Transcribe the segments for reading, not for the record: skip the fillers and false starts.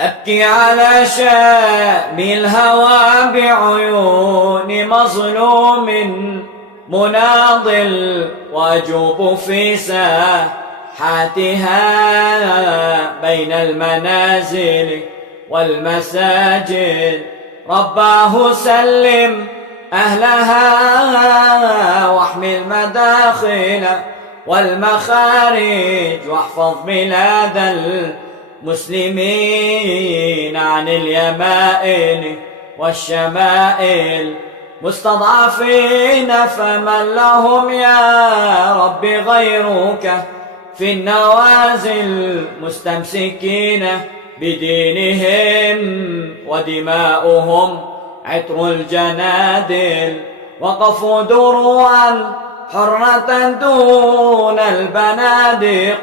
أبكي على شام الهوى بعيون مظلوم مناضل، وأجوب في ساحاتها بين المنازل والمساجد. رباه سلم أهلها واحمي المداخل والمخارج، واحفظ بلاد المسلمين عن اليمائن والشمائل. مستضعفين فمن لهم يا رب غيرك في النوازل، مستمسكين بدينهم ودماؤهم عطر الجنادل. وقفوا دروعا حرة دون البنادق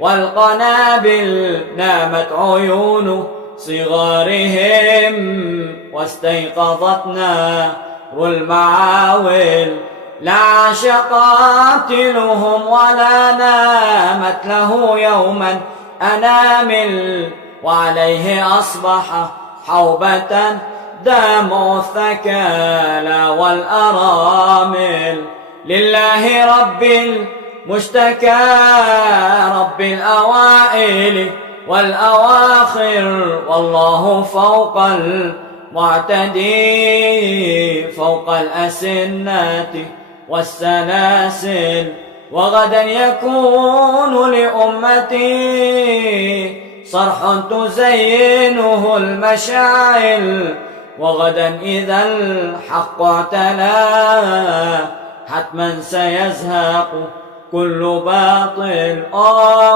والقنابل، نامت عيون صغارهم واستيقظت نار المعاول. لا عاش قاتلهم ولا نامت له يوما أنامل، وعليه أصبح حوبة دمع الثكالى والأرامل. لله رب المشتكى رب الأوائل والأواخر، والله فوق المعتدي فوق الأسنات والسلاسل. وغدا يكون لأمتي صرح تزينه المشاعل، وغدا إذا الحق اعتلى حتما سيزهق كل باطل. آه